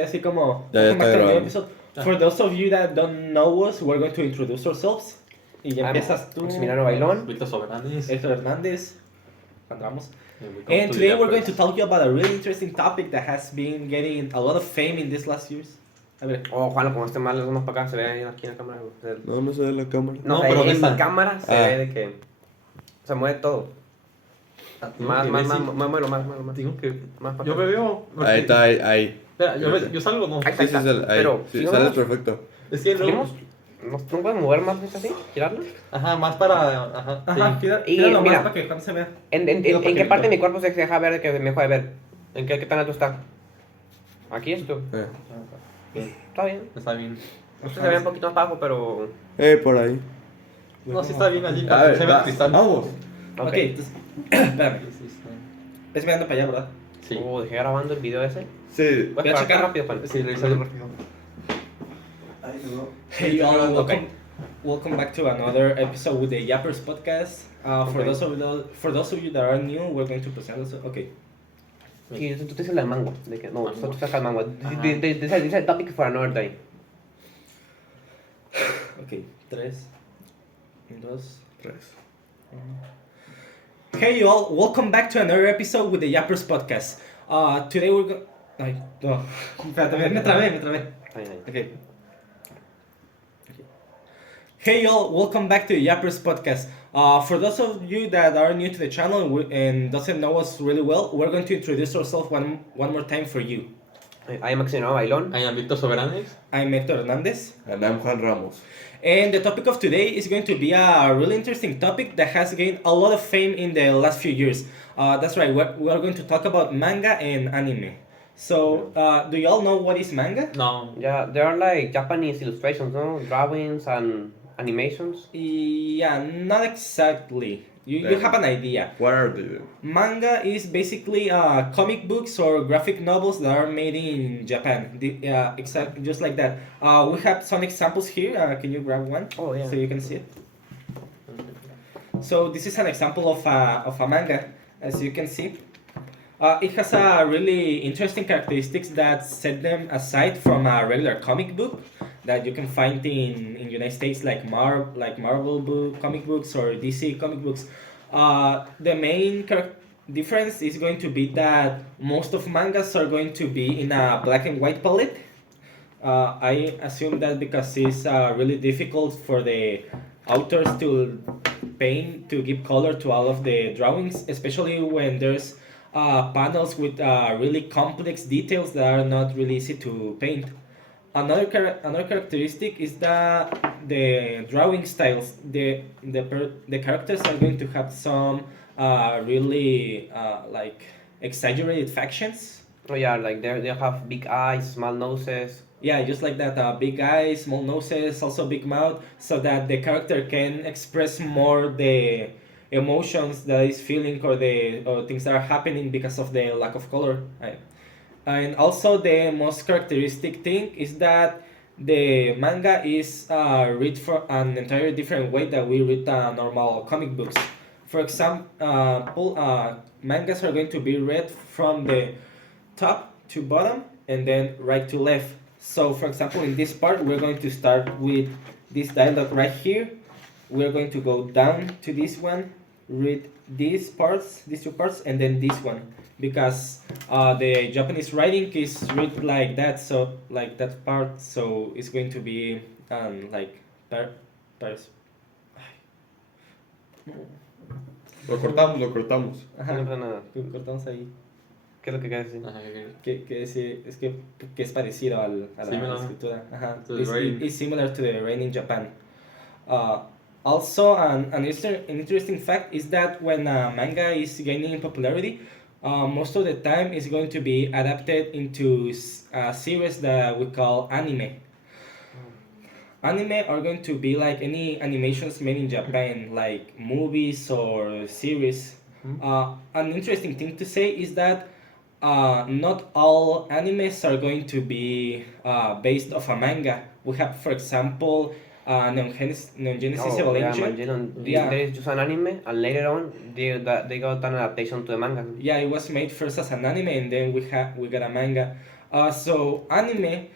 Así como... Ya welcome back está to a new grabando. episode. For those of you that don't know us, we're going to introduce ourselves. Y ya empiezas tú. Maximiliano Bailón. Víctor Soberanis. Héctor Hernández. Andramos. Welcome And to today the we're going to Yappers. talk to you about a really interesting topic that has been getting a lot of fame in these last years. A ver. Oh, Juan, como esté mal, los vamos para acá, se ve ahí aquí en la cámara. No se ve la cámara. No, No, o sea, pero en esta. mi cámara se ve de que se mueve todo. Más. Digo que. Más para Yo acá. me veo. Ahí está, ahí. Espera, yo salgo, ¿no? Ahí Sí, sí, está. ahí. Pero, Sí, ¿seguimos? sales perfecto. Es que luego. ¿Seguimos? ¿No puedes mover más así? ¿Girarlo? Ajá, más para. Ajá. Ajá, Sí. Y quítalo más mira. para que cuando se vea. ¿En Digo, qué porque- parte de mi cuerpo se deja ver que me deja de ver? ¿En qué tan alto está? Aquí esto. Está bien. Está bien. Usted se ve un poquito más bajo, pero... Por ahí. No, sí está bien allí. A Para que ver, se vea el cristal. vamos. Ok, entonces. Espérame. Sí, está. Ves mirando para allá, ¿verdad? Sí. Dejé grabando el video ese. Sí. Puedes Voy a parar checar. rápido, Juan. Sí, revisarlo rápido. Hey y'all, Okay. welcome back to another episode with the Yappers podcast. For Okay. those of you that are new, we're going to present us. Okay. Sí, tú dices el mango. De que, no, Mango. tú sacas el mango. Ajá. This is a topic for another day. Okay. 3, 2. 3. Hey y'all, welcome back to another episode with the Yappers podcast. Today we're going. Ay, no. Espérate, me trabé. Ahí. Okay. Hey y'all, welcome back to the Yappers podcast. For those of you that are new to the channel and doesn't know us really well, we're going to introduce ourselves one more time for you. I am Maximiliano Bailón. I am Víctor Soberanis. I'm Héctor Hernández, And I'm Juan Ramos. and the topic of today is going to be a really interesting topic that has gained a lot of fame in the last few years. That's right, we're going to talk about manga and anime. So, do you all know what is manga? No. Yeah, there are like Japanese illustrations, no? Drawings and animations. Yeah, not exactly. You Then- have an idea. What are they? Manga is basically comic books or graphic novels that are made in Japan. Just like that. We have some examples here. Can you grab one? Oh, yeah. So you can see it. So this is an example of a manga, as you can see. It has a really interesting characteristics that set them aside from a regular comic book that you can find in United States like Marvel comic books or DC comic books. The main difference is going to be that most of mangas are going to be in a black and white palette. I assume that because it's really difficult for the authors to paint, to give color to all of the drawings, especially when there's panels with really complex details that are not really easy to paint. Another characteristic is that the drawing styles, the characters are going to have some really like exaggerated factions. Oh yeah, like they have big eyes, small noses. Yeah, just like that, big eyes, small noses, also big mouth, so that the character can express more the emotions that is feeling or things that are happening because of the lack of color. Right? And also the most characteristic thing is that the manga is read for an entirely different way that we read normal comic books. For example, mangas are going to be read from the top to bottom and then right to left. So for example, in this part, we're going to start with this dialogue right here. We're going to go down to this one, read these two parts, and then this one. Because the Japanese writing is read like that, so like that part, so it's going to be like pars. Lo cortamos. Ajá, No pasa nada. cortamos ahí. ¿Qué es lo que quieres decir? Ajá, Que decir, es que es parecido a la Similar. escritura. Ajá. To the rain. It's similar to the rain in Japan. Also, an interesting fact is that when manga is gaining popularity, most of the time it's going to be adapted into a series that we call anime. Anime are going to be like any animations made in Japan, like movies or series. An interesting thing to say is that not all animes are going to be based off a manga. We have, for example, Neon Genesis Oh, yeah, Evangelion. Evangelion. Yeah. There is just an anime, and later on they got an adaptation to the manga. Yeah, it was made first as an anime, and then we got a manga. So anime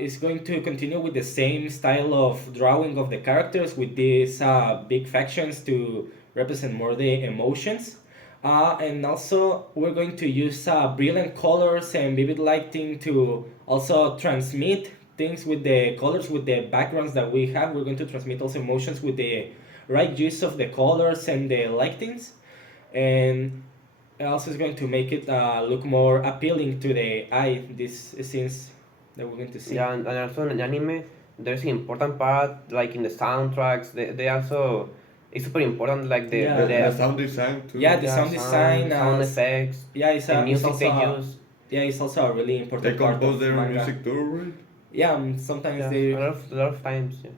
is going to continue with the same style of drawing of the characters with these big factions to represent more the emotions. And also we're going to use brilliant colors and vivid lighting to also transmit things with the colors, with the backgrounds that we have. We're going to transmit also emotions with the right use of the colors and the lightings. And it also is going to make it look more appealing to the eye, these scenes that we're going to see. Yeah, and also in anime, there's an important part like in the soundtracks. They also it's super important like Yeah. The sound design too. Yeah, the sound design, sound effects, yeah, it's the it's music also they a, use. yeah, it's also a really They important part compose of their own manga. music too, right? Yeah, sometimes Yeah, they. a lot of times. Yeah.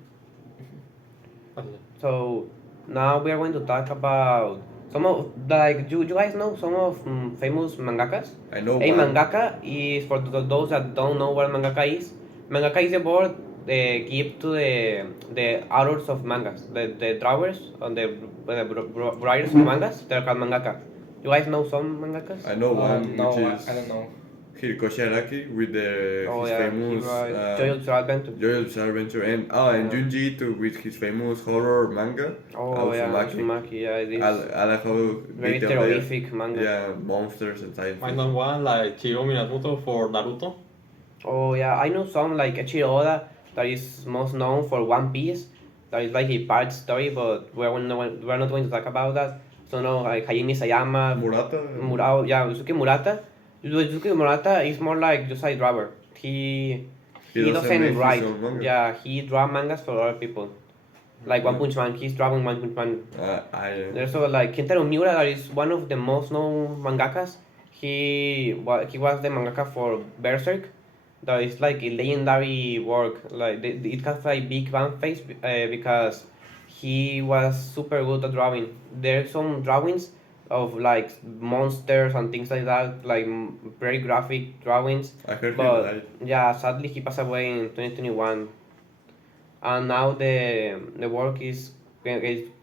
So now we are going to talk about some of like you guys know some of famous mangakas. I know A one. mangaka is for those that don't know what mangaka is. Mangaka is the word they give to the authors of mangas, the drawers and the writers of mangas. They're called mangaka. You guys know some mangakas? I know one No, which is I don't know. Hiroshi Araki with Oh his yeah, famous Jojo's Bizarre Adventure. JoJo's Bizarre Adventure and Yeah. Junji Ito with his famous horror manga. Oh yeah, Uzumaki. Uzumaki. Yeah, it is I like how very detailed they are. terrific manga. Yeah, monsters and science. Final one, like Chihiro Minamoto for Naruto. Oh yeah, I know some like Eiichiro Oda that is most known for One Piece. That is like a part story, but we're not going to talk about that. So no, like Hajime Isayama, Murata. Yusuke Murata. Yusuke Murata is more like just a drawer. He He doesn't make doesn't his write. own manga. Yeah, he draw mangas for other people. Like One Punch Man, he's drawing One Punch Man. There's also like Kentaro Miura, that is one of the most known mangakas. He was the mangaka for Berserk. That is like a legendary work. Like it has a big fan face because he was super good at drawing. There's some drawings of like monsters and things like that, like very graphic drawings. I heard he But died. yeah, sadly he passed away in 2021, and now the work is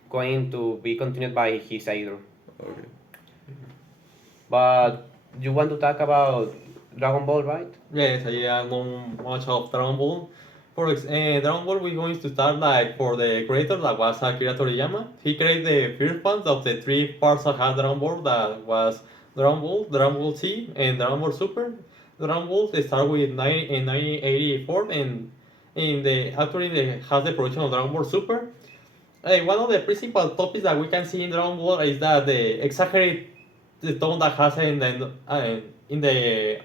going to be continued by his idol. Okay. But you want to talk about Dragon Ball, right? Yes, I know much of Dragon Ball. Dragon Ball, we're going to start like for the creator that was Akira Toriyama. He created the first one of the three parts that had Dragon Ball, that was Dragon Ball Z, and Dragon Ball Super. Dragon Ball they start with in 1984, and actually they has the production of Dragon Ball Super. One of the principal topics that we can see in Dragon Ball is that the exaggerate the tone that has in the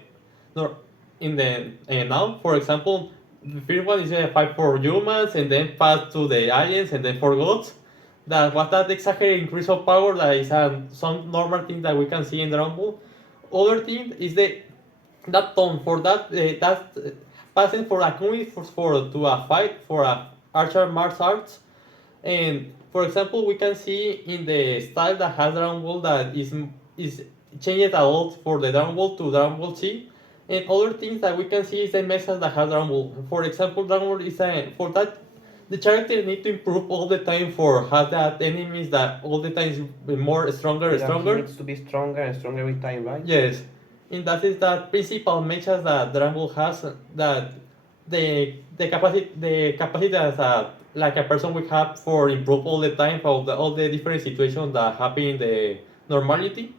no, in the now, for example, the first one is a fight for humans, and then pass to the aliens, and then for gods. That was that exaggerated increase of power that is some normal thing that we can see in Dragon Ball. Other thing is that tone for that passing for a comedy for to a fight for a archer martial arts. And for example, we can see in the style that has Dragon Ball that is changed a lot for the Dragon Ball to Dragon Ball Z. And other things that we can see is the message that has Dragon Ball. For example, Dragon Ball is for that the character need to improve all the time for have that enemies that all the time is more stronger and Yeah, stronger. he needs to be stronger and stronger every time, right? Yes, and that is that principal message that Dragon Ball has, that the capacity as like a person will have for improve all the time for all the different situations that happen in the normality.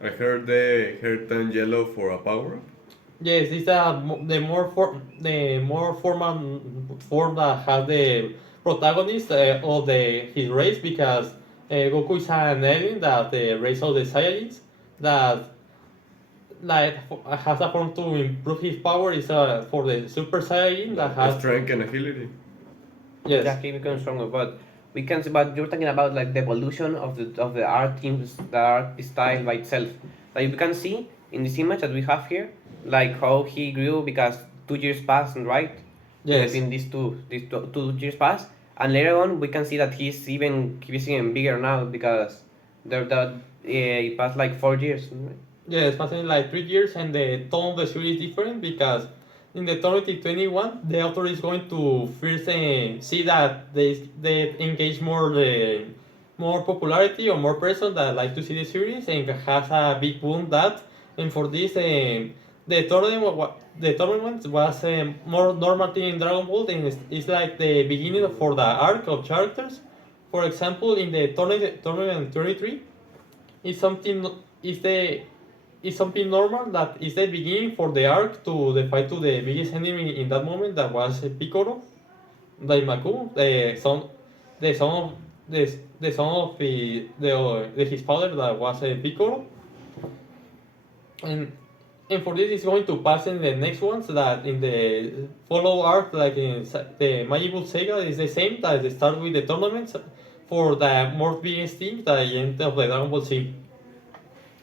I heard they turn yellow for a power up. Yes, it's the more formal form that has the protagonist of his race, because Goku is an alien that the race of the Saiyajins that like has a form to improve his power is for the Super Saiyajin that has Strength and agility. yes. Yeah, he becomes stronger. But we can see, but you're talking about like the evolution of the art teams, the art style by itself. Like you can see in this image that we have here, like how he grew because 2 years passed, right? Yes. Between these two years passed, and later on we can see that he's even bigger now because it passed like 4 years. Right? Yeah, it's passing like 3 years, and the tone of the series is different because in the 2021, the author is going to first see that they engage more popularity or more person that like to see the series, and has a big boom that And for this, the tournament was more normal thing in Dragon Ball, and it's like the beginning for the arc of characters. For example, in the tournament 33, it's something it's something normal that is the beginning for the arc to the fight to the biggest enemy in that moment that was Piccolo, Daimaku, the son of the son of his father that was Piccolo, and for this it's going to pass in the next ones that in the follow arc like in the Magical Sega is the same that they start with the tournaments for the more biggest thing at the end of the Dragon Ball Z.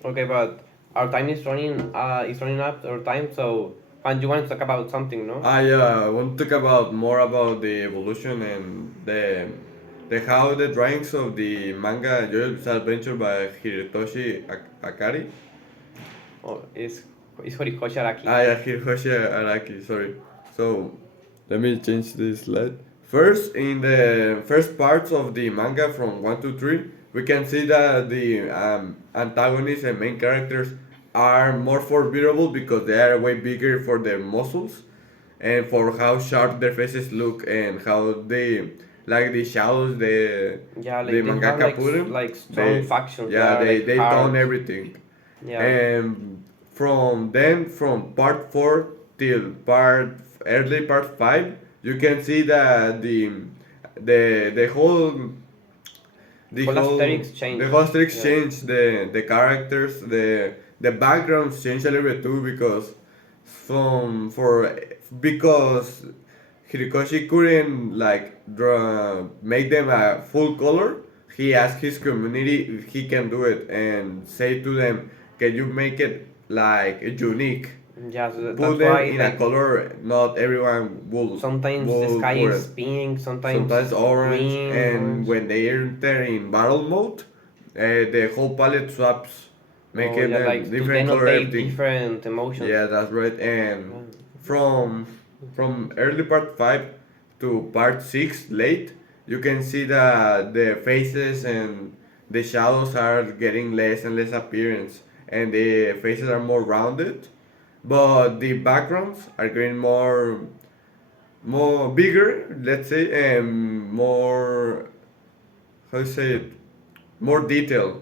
Okay, but our time is running up our time, so and you want to talk about something, no? I want to talk about more about the evolution and the how the drawings of the manga JoJo's Bizarre Adventure by Hirotoshi Akari. Oh, it's Horikoshi Araki. Yeah, Hiroshi Araki, sorry. So, let me change this slide. First, in the first parts of the manga from 1 to 3, we can see that the antagonists and main characters are more formidable because they are way bigger for their muscles and for how sharp their faces look and how they, like the shadows, Yeah, like the they have mangaka put them. like strong factions. Yeah, like they hard. tone everything. Yeah. And from part 4 till early part 5, you can see that the whole aesthetics change. the whole aesthetics Yeah. change, the characters, the backgrounds change a little bit too because Hirikoshi couldn't like make them a full color. He asked his community if he can do it and say to them, "Can you make it like unique? Yeah, so Put that's them why in a like, color not everyone will." sometimes the will sky put is it. pink, sometimes Orange, green, and orange. when they enter in battle mode, the whole palette swaps, making yeah, them like to different color denotate everything. different emotions. Yeah, that's right. And from early part 5 to part 6 late, you can see that the faces and the shadows are getting less and less appearance, and the faces are more rounded, but the backgrounds are getting more bigger, let's say, and more, how to say it, more detailed.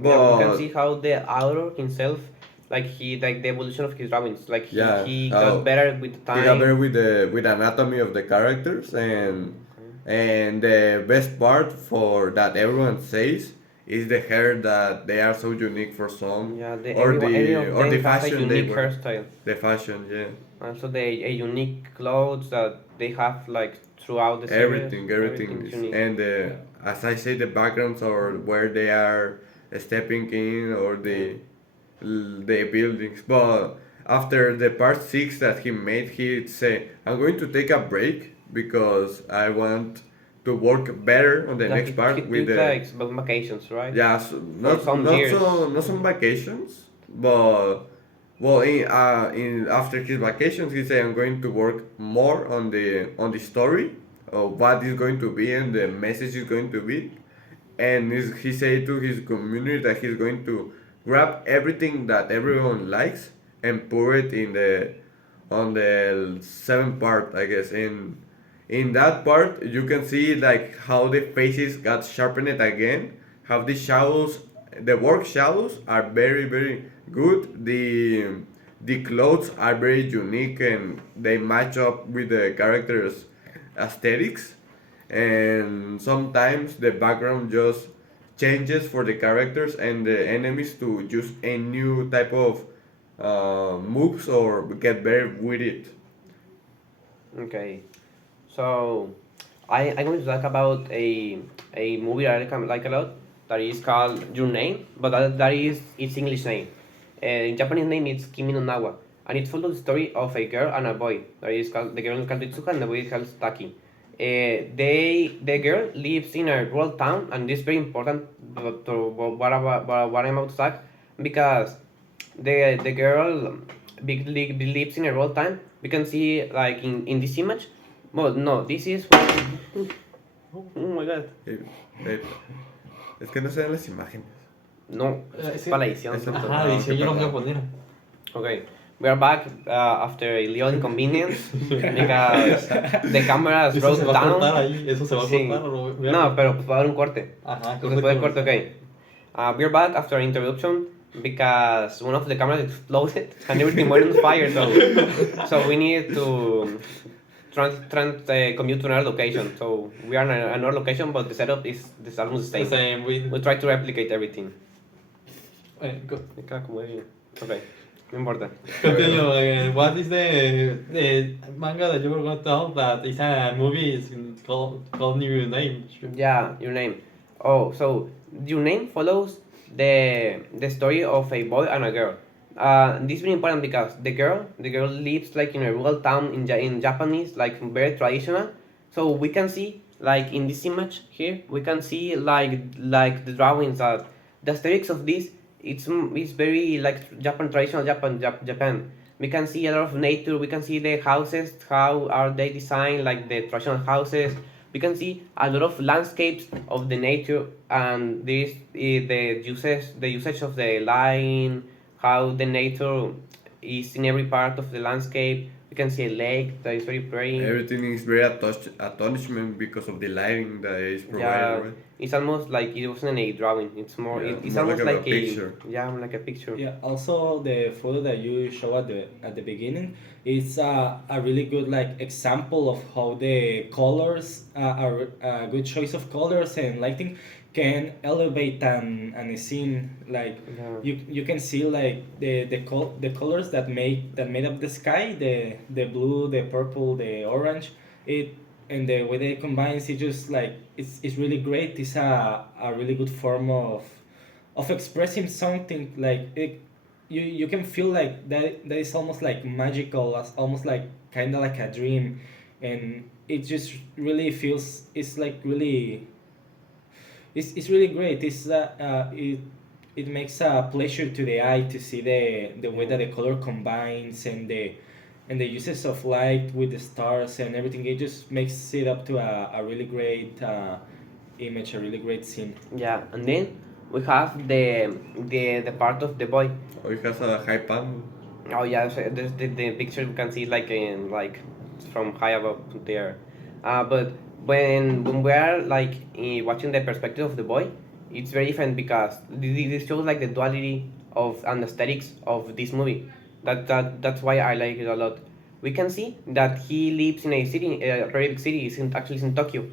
Yeah, we can But see how the author himself, like the evolution of his drawings, like yeah, he how got better with the time. he got better with the anatomy of the characters, and the best part for that everyone says is the hair that they are so unique for some, Yeah, or any of or them the has a fashion they unique wear. hairstyle. The fashion, yeah. Also, a unique clothes that they have like throughout the series. Everything Everything's is, unique. and as I say, the backgrounds or where they are stepping in or the buildings. But after the part 6 that he made, he'd say, "I'm going to take a break because I want to work better on the Like next part he with took the." like vacations, right? Yeah, so not some years. not some vacations, but well, in after his vacations, he said, "I'm going to work more on the story of what is going to be and the message is going to be." And he said to his community that he's going to grab everything that everyone likes and put it on the seventh part, I guess. In that part, you can see like how the faces got sharpened again, how the work shadows are very good. The clothes are very unique and they match up with the characters' aesthetics. And sometimes the background just changes for the characters and the enemies to use a new type of moves or get better with it. Okay, so I'm going to talk about a movie that I like a lot that is called Your Name, but that is its English name. In Japanese name it's Kimi no Nawa, and it follows the story of a girl and a boy. That is called the girl is called Itsuka and the boy is called Taki. The girl lives in a rural town, and this is very important to what I'm about to talk because the girl lives in a rural town. We can see like in this image. Well, no, this is. Oh my god. Es que no se ven las imágenes. No, es para la edición. Eso- Ajá, dice, yo lo voy a poner. Okay, we are back after a little inconvenience because the cameras Eso broke se va a cortar down. ahí, eso se va a Sí. cortar. No, pero pues va a haber un corte. Ajá, Entonces después del corte, okay. We're back after an interruption because one of the cameras exploded and everything went on fire. So we needed to commute to another location. So we are in another location, but the setup is almost the The same. same, We try to replicate everything. go- Me queda como bien. Okay, no importa. Continue. What is the manga that you were going to tell that is a movie is called New Name? Yeah, Your Name. Oh, so Your Name follows the story of a boy and a girl. This is very important because the girl lives like in a rural town in Japanese, like very traditional. So we can see like in this image here, we can see like the drawings that the aesthetics of this. It's very like traditional Japan. We can see a lot of nature. We can see the houses, how are they designed, like the traditional houses. We can see a lot of landscapes of the nature, and this the usage of the line, how the nature is in every part of the landscape. We can see a lake that is very pretty. Everything is very astonishment because of the lighting that is provided, Yeah, right? it's almost like it wasn't a drawing. It's more. Yeah, It's more almost like a like picture. Yeah, like a picture. Yeah, also the photo that you show at the beginning is a really good like example of how the colors are a good choice of colors and lighting can elevate a scene. Like Yeah. you can see like the colors that made up the sky, the blue, the purple, the orange. It and the way they combine it just like it's really great. It's a really good form of expressing something like it. You can feel like that is almost like magical, as almost like kind of like a dream, and it just really feels it's like really it's really great. It makes a pleasure to the eye to see the way that the color combines and the uses of light with the stars and everything. It just makes it up to a really great image, a really great scene. Yeah, and then we have the part of the boy. Or it has a high panel. Oh yeah, so there's the picture we can see like in like from high above there. But when we are like watching the perspective of the boy, it's very different because this shows like the duality of and aesthetics of this movie. That's why I like it a lot. We can see that he lives in a city, a very big city. Actually it's in Tokyo.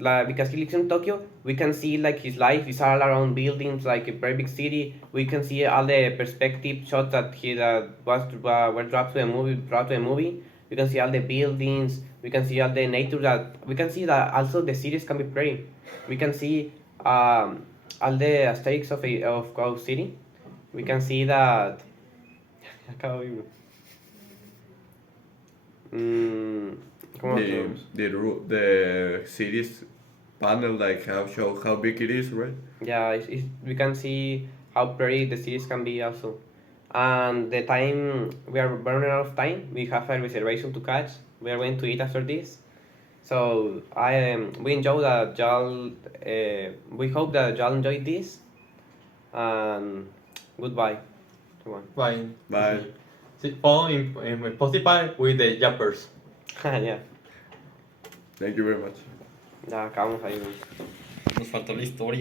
Like, because he lives in Tokyo, we can see like his life is all around buildings, like a very big city. We can see all the perspective shots that he were dropped to a movie. We can see all the buildings. We can see all the nature that we can see that also the cities can be pretty. We can see all the aesthetics of Ghost City. We can see that. Acabo de- ¿cómo The series panel, like show how big it is, right? Yeah, we can see how pretty the series can be also. And the time, we are running out of time. We have a reservation to catch. We are going to eat after this. So we enjoy that y'all. We hope that y'all enjoyed this. And goodbye, everyone. Bye. Bye. Sí, follow in Spotify with the Jappers. Yeah, Thank you very much. ya acabamos ahí. Nos faltó la historia.